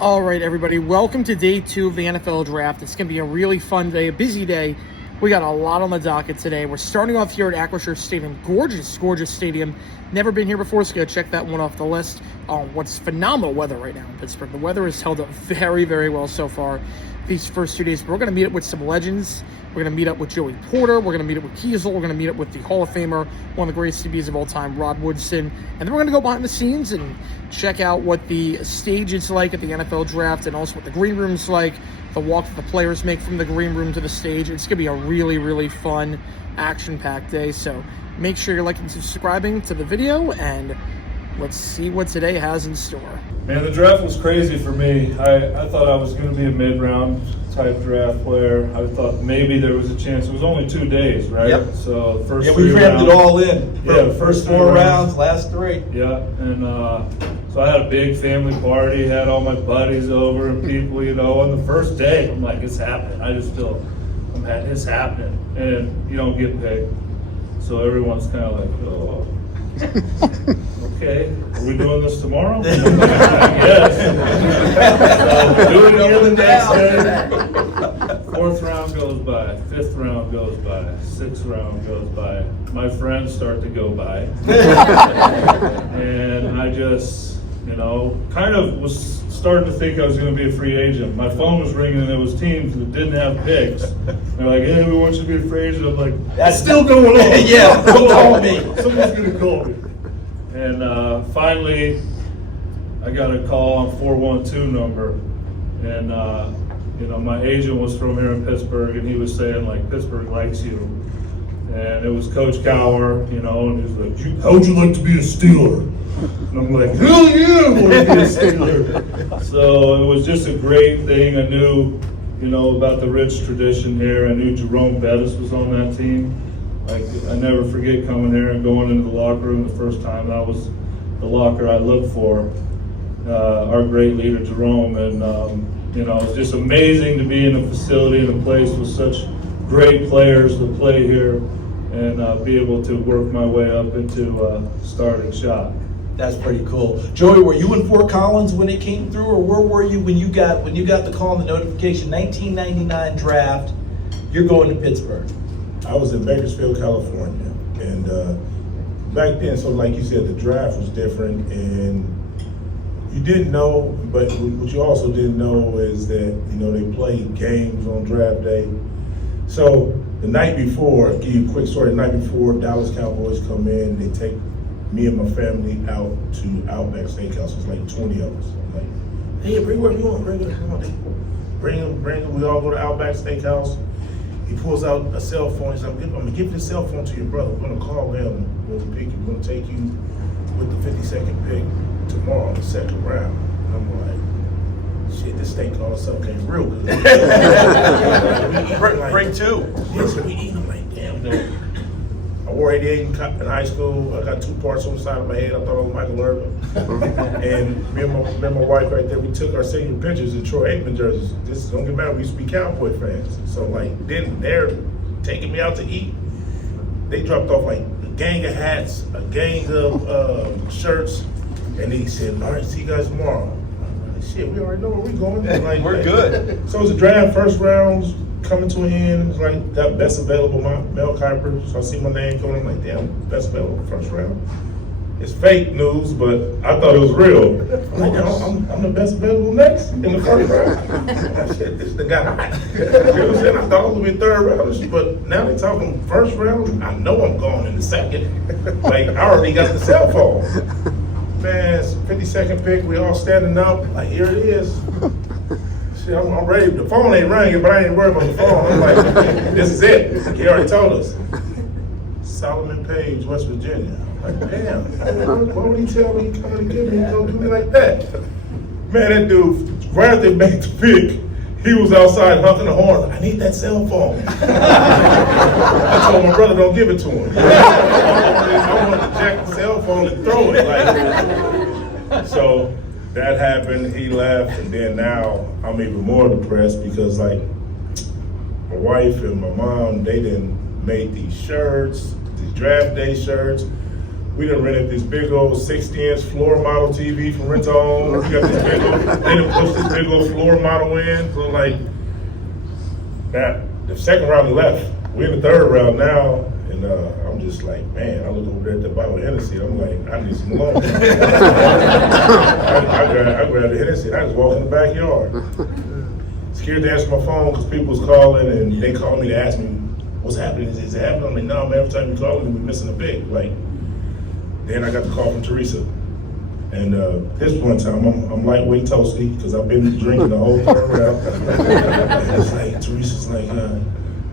All right, everybody, welcome to day 2 of the NFL Draft. It's going to be a really fun day, a busy day. We got a lot on the docket today. We're starting off here at Acrisure Stadium. Gorgeous, gorgeous stadium. Never been here before, so go check that one off the list. What's phenomenal weather right now in Pittsburgh. The weather has held up very, very well so far these first 2 days. But we're going to meet up with some legends. We're going to meet up with Joey Porter. We're going to meet up with Kiesel. We're going to meet up with the Hall of Famer, one of the greatest DBs of all time, Rod Woodson. And then we're going to go behind the scenes and check out what the stage is like at the NFL Draft and also what the green room's like, the walk that the players make from the green room to the stage. It's going to be a really, really fun, action-packed day. So make sure you're liking and subscribing to the video, and let's see what today has in store. Man, the draft was crazy for me. I thought I was going to be a mid-round type draft player. I thought maybe there was a chance. It was only 2 days, right? Yep. So the first we crammed it all in. Yeah, the first 4 rounds, last 3. Yeah, and so I had a big family party, had all my buddies over and people, on the first day, I'm like, it's happening. I just feel, it's happening. And you don't get picked. So everyone's kind of like, oh. Okay, are we doing this tomorrow? Yes. So do it again the next day. 4th round goes by, 5th round goes by, 6th round goes by. My friends start to go by. And I just, kind of was starting to think I was going to be a free agent. My phone was ringing and there was teams that didn't have picks. They're like, hey, we want you to be a free agent. I'm like, that's still going on. Yeah, don't call me. Someone's going to call me. And finally, I got a call on 412 number. And, my agent was from here in Pittsburgh, and he was saying, like, Pittsburgh likes you. And it was Coach Cowher, and he was like, how would you like to be a Steeler? And I'm like, hell yeah, I want to be a Steeler. So it was just a great thing. I knew, about the rich tradition here. I knew Jerome Bettis was on that team. Like, I never forget coming here and going into the locker room the first time. That was the locker I looked for, our great leader, Jerome. And, it's just amazing to be in a facility, in a place with such great players to play here and be able to work my way up into starting shot. That's pretty cool. Joey, were you in Fort Collins when it came through, or where were you when you got the call and the notification, 1999 draft, you're going to Pittsburgh? I was in Bakersfield, California, and back then, so like you said, the draft was different, and you didn't know, but what you also didn't know is that, they played games on draft day. So the night before, I'll give you a quick story, the night before, Dallas Cowboys come in, they take me and my family out to Outback Steakhouse. It's like 20 of us. I'm like, hey, bring what you want, bring them. We all go to Outback Steakhouse. He pulls out a cell phone. He says, I'm going to give this cell phone to your brother. We're going to call him when we pick you. We're going to take you with the 52nd pick tomorrow in the 2nd round. And I'm like, shit, this steak all of a sudden came real good. Bring 2. Yes, we eat. I'm like, damn. I wore 88 in high school. I got 2 parts on the side of my head. I thought I was Michael Irvin. And me and my wife right there, we took our senior pictures in Troy Aikman jerseys. This don't get mad. We used to be Cowboy fans. So then they're taking me out to eat. They dropped off like a gang of hats, a gang of shirts, and he said, all right, see you guys tomorrow. I'm like, shit, we already know where we're going. We're good. So it was a draft, first rounds, coming to an end. It's like got best available, Mel Kiper. So I see my name coming. I'm like, damn, best available first round. It's fake news, but I thought it was real. I'm like, I'm the best available next in the first round. Shit, this the guy. You know what I'm saying? I thought I was gonna be 3rd round, but now they're talking first round. I know I'm going in the 2nd. Like I already got the cell phone. Man, it's 52nd pick. We all standing up. Like here it is. Shit, I'm ready. The phone ain't ringing, but I ain't worried about the phone. I'm like, this is it. He already told us. Solomon Page, West Virginia. I'm like, damn. Why would he tell me he coming to get me and go do me like that? Man, that dude, right after they made the pick, he was outside honking the horn. I need that cell phone. I told my brother, don't give it to him. I wanted to jack the cell phone and throw it. So that happened, he left, and then now I'm even more depressed because my wife and my mom, they didn't make these shirts, these draft day shirts. We done rented this big old 60-inch floor model TV from Rent-A-Own. We got this big old, they done pushed this big old floor model in. So like, that the second round we left. We're in the third round now, and I'm just like, man, I look over there at the bottle of Hennessy. I'm like, I need some more. I grabbed the Hennessy and I just walked in the backyard. Scared to answer my phone because people was calling and they called me to ask me, what's happening? Is it happening? I'm like, no, man, every time you call me, we're missing a pick. Like, then I got the call from Teresa. And this one time, I'm lightweight toasty because I've been drinking the whole third round. And it's like, Teresa's like,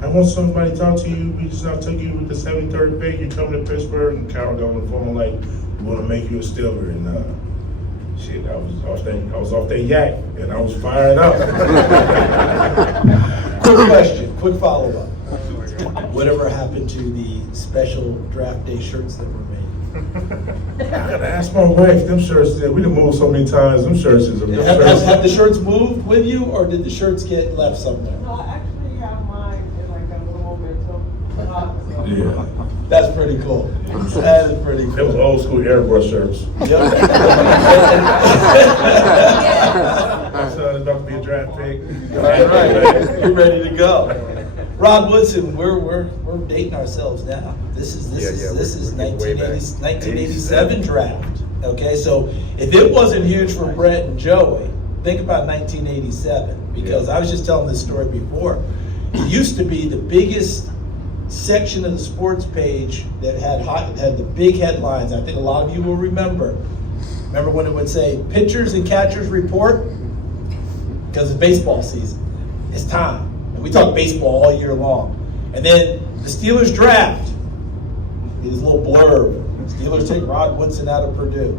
I want somebody to talk to you. We just not took you with the 73rd pick. You coming to Pittsburgh? And Carol got on the phone like, we want to make you a Steeler. And shit, I was off that yak, and I was fired up. Quick question, quick follow-up. Whatever happened to the special draft day shirts that were made? I gotta ask my wife. Them shirts, we done moved so many times. Them shirts is a real Have the shirts moved with you, or did the shirts get left somewhere? No, I actually have mine in like a little momentum. So. Yeah. That's pretty cool. That is pretty cool. It was old school airbrush shirts. Yep. My son is about to be a draft pick. All right, you're ready to go. Rod Woodson, we're dating ourselves now. This is 1987 draft. Okay, so if it wasn't huge for Brett and Joey, think about 1987, because I was just telling this story before. It used to be the biggest section of the sports page that had the big headlines. I think a lot of you will remember. Remember when it would say pitchers and catchers report? Because it's baseball season. It's time. And we talk baseball all year long. And then the Steelers draft. This little blurb. Steelers take Rod Woodson out of Purdue.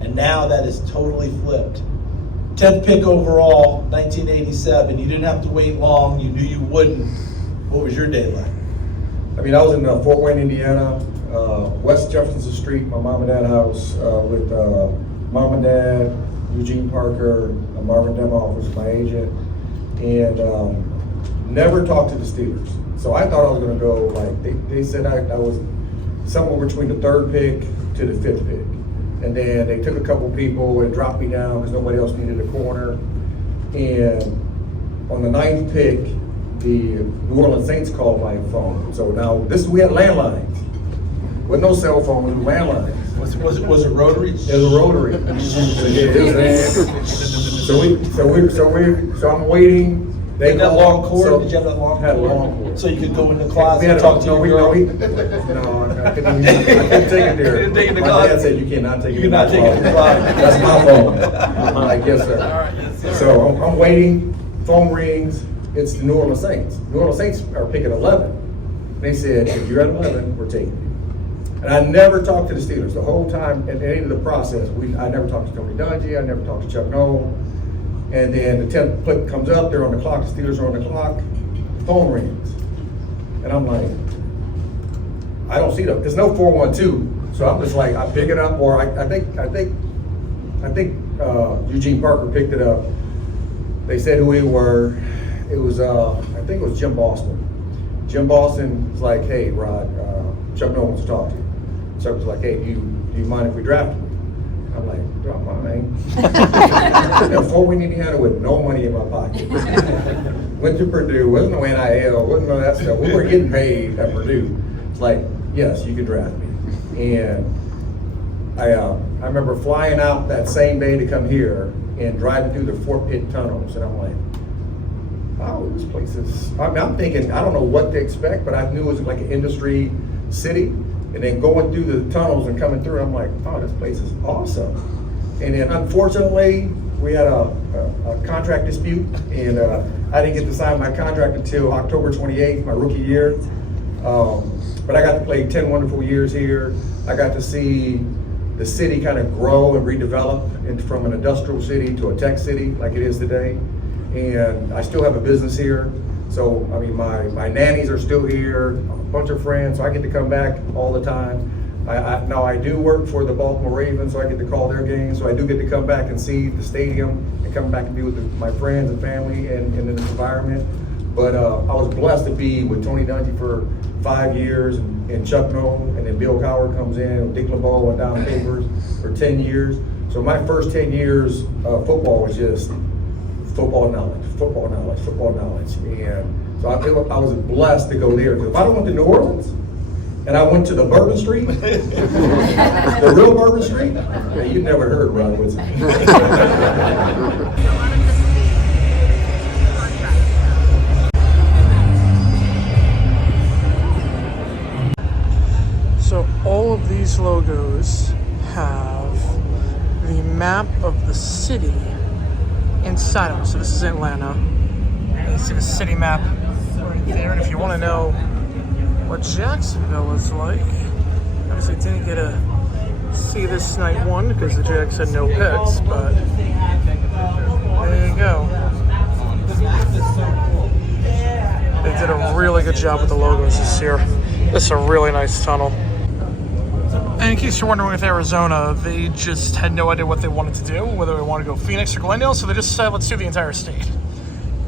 And now that is totally flipped. 10th pick overall, 1987. You didn't have to wait long. You knew you wouldn't. What was your day like? I mean, I was in Fort Wayne, Indiana, West Jefferson Street, my mom and dad's house, with mom and dad, Eugene Parker, Marvin Demoff was my agent, and never talked to the Steelers. So I thought I was going to go, like, they said I was somewhere between the 3rd pick to the 5th pick. And then they took a couple people and dropped me down because nobody else needed a corner. And on the 9th pick, the New Orleans Saints called my phone. So now we had landlines. With no cell phones, we had landlines. Was it rotary? It was a rotary. So I'm waiting. They Had that called, long cord? so- Did you have that long Had a cord? long cord. So you could go in the closet We had and a- talk to no, your we- girl? no, I couldn't take it there. Couldn't take it in the My closet? dad said you cannot take it You in cannot my take it in the closet. closet. That's my phone. I'm like, yes, sir. All right, yes, sir. So I'm waiting, phone rings, it's the New Orleans Saints. New Orleans Saints are picking 11. They said, if you're at 11, we're taking you. And I never talked to the Steelers the whole time at the end of the process. I never talked to Tony Dungy, I never talked to Chuck Noll. And then the 10th pick comes up, they're on the clock, the Steelers are on the clock, the phone rings. And I'm like, I don't see them. There's no 412. So I'm just like, I pick it up, or I think Eugene Parker picked it up. They said who we were. It was, I think it was Jim Boston. Jim Boston was like, hey, Rod, Chuck Noll wants to talk to you. Chuck was like, hey, do you mind if we draft him? I'm like, do I mind? In Fort Wayne, Indiana, with no money in my pocket. Went to Purdue, wasn't no NIL, wasn't no that stuff. We were getting paid at Purdue. It's like, yes, you can draft me. And I remember flying out that same day to come here and driving through the Fort Pitt tunnels, and I'm like, oh, this place is, I'm thinking, I don't know what to expect, but I knew it was like an industry city. And then going through the tunnels and coming through, I'm like, oh, this place is awesome. And then unfortunately, we had a contract dispute, and I didn't get to sign my contract until October 28th, my rookie year. But I got to play 10 wonderful years here. I got to see the city kind of grow and redevelop from an industrial city to a tech city like it is today. And I still have a business here. So, I mean, my nannies are still here, a bunch of friends, so I get to come back all the time. Now I do work for the Baltimore Ravens, so I get to call their games. So I do get to come back and see the stadium and come back and be with my friends and family and in this environment. But I was blessed to be with Tony Dungy for 5 years, and Chuck Noll, and then Bill Cowher comes in, Dick LeBeau and Don Papers for 10 years. So my first 10 years of football was just football knowledge. And so I was blessed to go there. Because if I went to New Orleans and I went to the Bourbon Street, the real Bourbon Street, yeah, you'd never heard Ron Woodson. So all of these logos have the map of the city inside of them. So this is Atlanta. You see the city map right there. And if you want to know what Jacksonville is like, obviously didn't get to see this night one because the Jags had no picks, but there you go. They did a really good job with the logos this year. This is a really nice tunnel. And in case you're wondering with Arizona, they just had no idea what they wanted to do, whether they want to go Phoenix or Glendale, so they just said, let's do the entire state.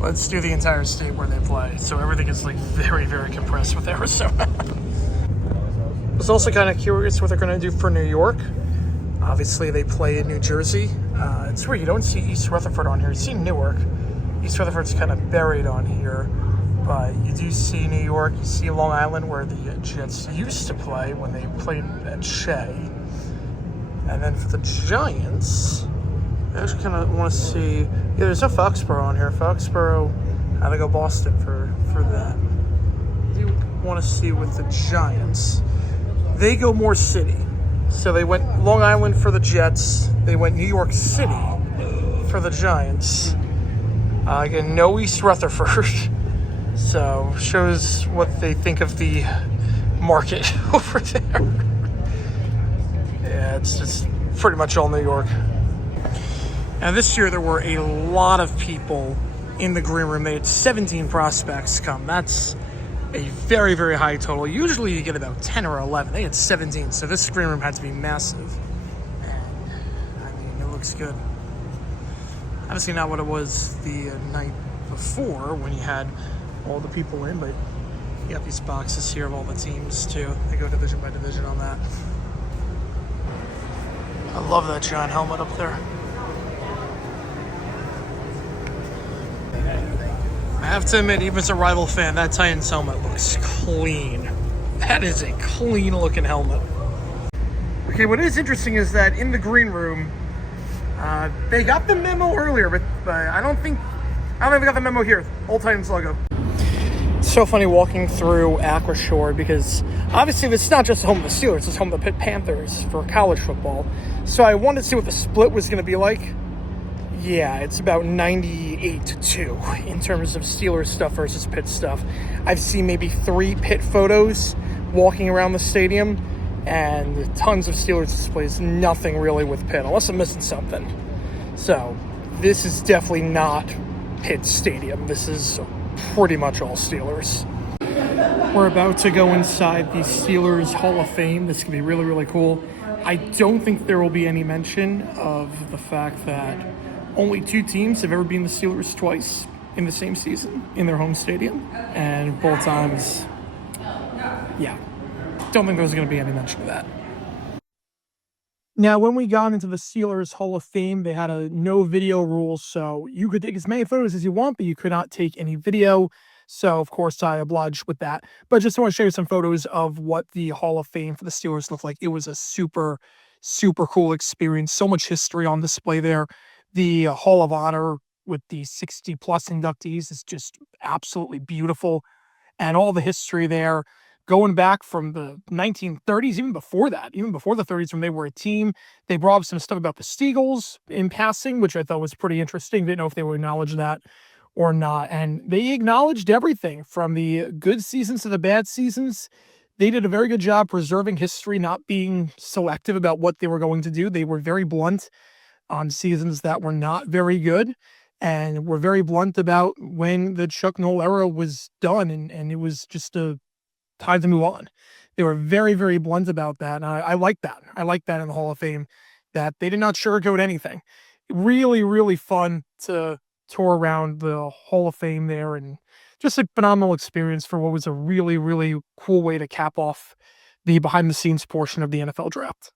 Let's do the entire state where they play. So everything is like very, very compressed with Arizona. I was also kind of curious what they're going to do for New York. Obviously, they play in New Jersey. It's where you don't see East Rutherford on here. You see Newark. East Rutherford's kind of buried on here. But you do see New York, you see Long Island where the Jets used to play when they played at Shea. And then for the Giants, I actually kind of want to see, yeah, there's no Foxborough on here. Foxborough, I think go Boston for that. I do want to see with the Giants. They go more city. So they went Long Island for the Jets. They went New York City for the Giants. Again, no East Rutherford. So, shows what they think of the market over there. Yeah, it's just pretty much all New York. Now, this year there were a lot of people in the green room. They had 17 prospects come. That's a very, very high total. Usually you get about 10 or 11. They had 17, so this green room had to be massive. And, I mean, it looks good. Obviously not what it was the night before when you had all the people in, but you got these boxes here of all the teams too. They go division by division on that. I love that giant helmet up there. I have to admit, even as a rival fan, that Titans helmet looks clean. That is a clean looking helmet. Okay, what is interesting is that in the green room, they got the memo earlier, but I don't think they got the memo here. Old Titans logo. It's so funny walking through Acroshore because obviously this is not just home of the Steelers, it's home of the Pitt Panthers for college football. So I wanted to see what the split was going to be like. Yeah, it's about 98-2 in terms of Steelers stuff versus Pitt stuff. I've seen maybe 3 Pitt photos walking around the stadium and tons of Steelers displays. Nothing really with Pitt, unless I'm missing something. So this is definitely not Pitt Stadium. This is pretty much all Steelers. We're about to go inside the Steelers Hall of Fame. This could be really, really cool. I don't think there will be any mention of the fact that only 2 teams have ever beaten the Steelers twice in the same season in their home stadium. And both times, yeah, don't think there's going to be any mention of that. Now, when we got into the Steelers Hall of Fame, they had a no video rule, so you could take as many photos as you want, but you could not take any video. So, of course, I obliged with that. But just want to show you some photos of what the Hall of Fame for the Steelers looked like. It was a super, super cool experience. So much history on display there. The Hall of Honor with the 60-plus inductees is just absolutely beautiful. And all the history there, going back from the 1930s, even before that, even before the 30s when they were a team. They brought up some stuff about the Steagles in passing, which I thought was pretty interesting. Didn't know if they would acknowledge that or not. And they acknowledged everything from the good seasons to the bad seasons. They did a very good job preserving history, not being selective about what they were going to do. They were very blunt on seasons that were not very good, and were very blunt about when the Chuck Noll era was done, and it was just a time to move on. They were very, very blunt about that, and I like that. I like that in the Hall of Fame, that they did not sugarcoat anything. Really, really fun to tour around the Hall of Fame there and just a phenomenal experience for what was a really, really cool way to cap off the behind the scenes portion of the NFL draft.